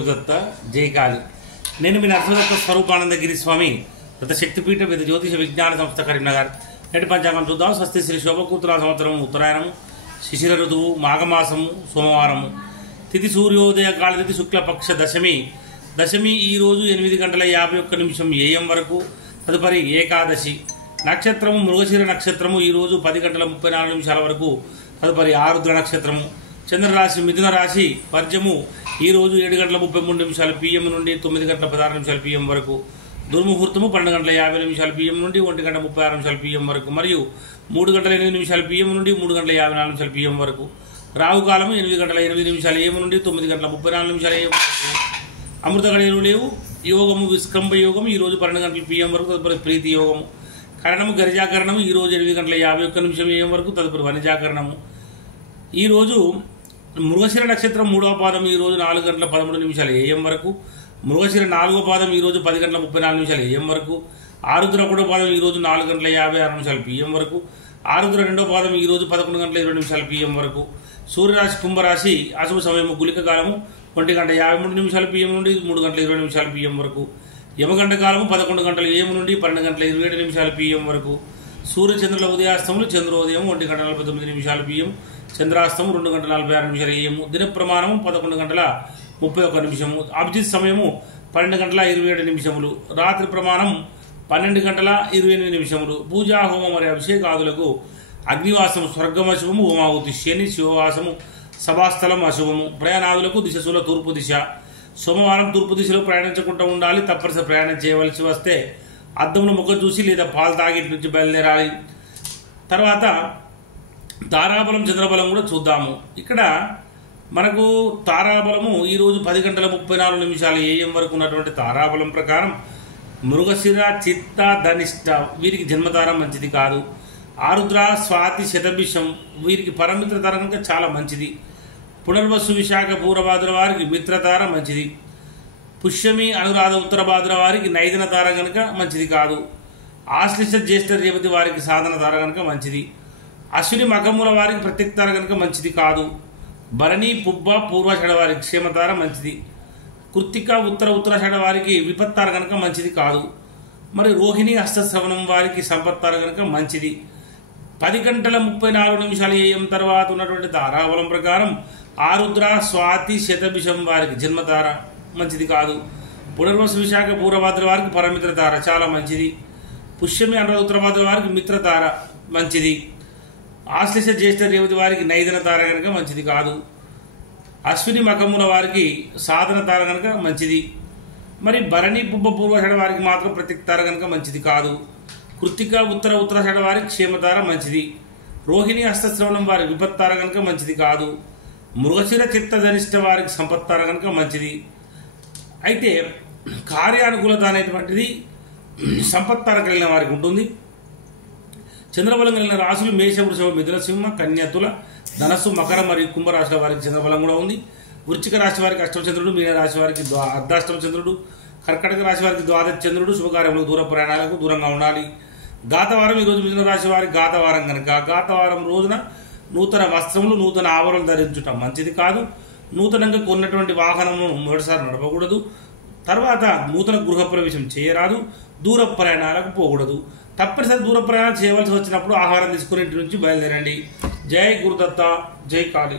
దత్త జయకాళి నేను మీ నరసింహదత్త స్వరూపానందగిరి స్వామి దత్త శక్తిపీఠ వివిధ జ్యోతిష విజ్ఞాన సంస్థ కరీంనగర్. నేటి పంచాంగం చూద్దాం. స్వస్తి శ్రీ శోభకూతుల సంవత్సరం ఉత్తరాయణము, శిశిర ఋతువు, మాఘమాసము, సోమవారము, తిథి సూర్యోదయ కాళ తిథి శుక్లపక్ష దశమి. దశమి ఈరోజు 8:51 AM వరకు. తదుపరి ఏకాదశి. నక్షత్రము మృగశిర నక్షత్రము ఈరోజు 10:34 వరకు. తదుపరి ఆరుద్ర నక్షత్రము. చంద్రరాశి మిథున రాశి. వర్జము ఈరోజు 7:33 PM నుండి 9:16 PM వరకు. దుర్ముహూర్తము 12:50 PM నుండి 1:36 PM వరకు మరియు 3:08 PM నుండి 3:54 PM వరకు. రాహుకాలము 8:08 AM నుండి 9:34 AM వరకు. అమృత గడియలు లేవు. యోగము విస్కంభ యోగము ఈరోజు 12 PM వరకు. తదుపరి ప్రీతి యోగము. కరణము గరిజాకరణము ఈరోజు 8:51 AM వరకు. తదుపరి వనిజాకరణము. ఈరోజు మృగశిర నక్షత్రం 3వ పాదం ఈరోజు 4:13 AM వరకు. మృగశిర 4వ పాదం ఈరోజు 10:34 AM వరకు. ఆరుద్ర 1వ పాదం ఈరోజు 4:56 PM వరకు. ఆరుద్ర 2వ పాదం ఈరోజు 11:20 PM వరకు. సూర్యరాశి కుంభరాశి. అశుభ సమయము గుళిక కాలము 1:53 PM నుండి 3:20 PM వరకు. యమగంట కాలము 11 AM నుండి 12:27 PM వరకు. సూర్యచంద్రుల ఉదయాస్తములు చంద్రోదయం 1:49 PM, చంద్రాస్తము 2:46 AM. దిన ప్రమాణము 11:31. అభిజిత్ సమయము 12:27. రాత్రి ప్రమాణం 12:28. పూజా హోమం మరియు అభిషేకాదులకు అగ్నివాసము స్వర్గం అశుభము, హోమాహుతి శని శివవాసము, సభాస్థలం అశుభము. ప్రయాణాదులకు దిశలో తూర్పు దిశ. సోమవారం తూర్పు దిశలో ప్రయాణించకుండా ఉండాలి. తప్పనిసరి ప్రయాణం చేయవలసి వస్తే అద్దంలో ముఖం చూసి లేదా పాలు తాగి నుంచి బయలుదేరాలి. తర్వాత తారాబలం చంద్రబలం కూడా చూద్దాము. ఇక్కడ మనకు తారాబలము ఈరోజు 10:34 AM వరకు ఉన్నటువంటి తారాబలం ప్రకారం మృగశిర చిత్త ధనిష్ట వీరికి జన్మతారం మంచిది కాదు. ఆరుద్ర స్వాతి శతభిషం వీరికి పరమిత్రతార కనుక చాలా మంచిది. పునర్వసు విశాఖ పూర్వభాద్ర వారికి మిత్రతార మంచిది. పుష్యమి అనురాధ ఉత్తరభాద్ర వారికి నైదన తార కనుక మంచిది కాదు. ఆశ్లిష జ్యేష్ఠ రేవతి వారికి సాధన తార కనుక మంచిది. అశ్విని మకముల వారికి ప్రత్యక్తార కనుక మంచిది కాదు. భరణి పుబ్బ పూర్వషడ వారికి క్షేమతార మంచిది. కృత్తిక ఉత్తరాషడ వారికి విపత్తార కనుక మంచిది కాదు. మరి రోహిణి హస్తశ్రవణం వారికి సంపత్తార కనుక మంచిది. 10:34 AM తర్వాత ఉన్నటువంటి తారాబలం ప్రకారం ఆరుద్ర స్వాతి శతభిషం వారికి జన్మతార మంచిది కాదు. పునర్వసు విశాఖ పూర్వభాద్ర వారికి పరమిత్రతార చాలా మంచిది. పుష్యమి అనురాధ ఉత్తరభాద్ర వారికి మిత్రతార మంచిది. ఆశ్లిష జ్యేష్ఠ రేవతి వారికి నైదన తార కనుక మంచిది కాదు. అశ్విని మకముల వారికి సాధన తార కనుక మంచిది. మరి భరణి పుబ్బ పూర్వషడ వారికి మాత్రం ప్రత్యక్తార కనుక మంచిది కాదు. కృత్తిక ఉత్తరాషడ వారికి క్షేమతార మంచిది. రోహిణి హస్తశ్రవణం వారికి విపత్తార కనుక మంచిది కాదు. మృగశిర చిత్త ధనిష్ట వారికి సంపత్తార కనుక మంచిది. అయితే కార్యానుకూలత అనేటువంటిది సంపత్తార కలిగిన వారికి ఉంటుంది. చంద్రబలం కలిగిన రాశులు మేష, వృషభ, మిథున, సింహ, కన్య, తుల, ధనస్సు, మకర మరియు కుంభరాశుల వారికి చంద్రబలం కూడా ఉంది. వృశ్చిక రాశి వారికి అష్టమ చంద్రుడు, మీన రాశి వారికి అర్ధాష్టమ చంద్రుడు, కర్కటక రాశి వారికి ద్వాదశ చంద్రుడు. శుభకార్యములకు దూర ప్రయాణాలకు దూరంగా ఉండాలి. గాతవారం ఈరోజు మిథున రాశి వారికి గాతవారం కనుక గాతవారం రోజున నూతన వస్త్రములు, నూతన ఆవరణలు ధరించటం మంచిది కాదు. నూతనంగా కొన్నటువంటి వాహనము మొదటిసారి నడపకూడదు. తర్వాత నూతన గృహప్రవేశం చేయరాదు. దూర ప్రయాణాలకు పోకూడదు. తప్పనిసరి దూర ప్రయాణాలు చేయవలసి వచ్చినప్పుడు ఆహారం తీసుకుని ఇంటి నుంచి బయలుదేరండి. జై గురుదత్త, జై కాళీ.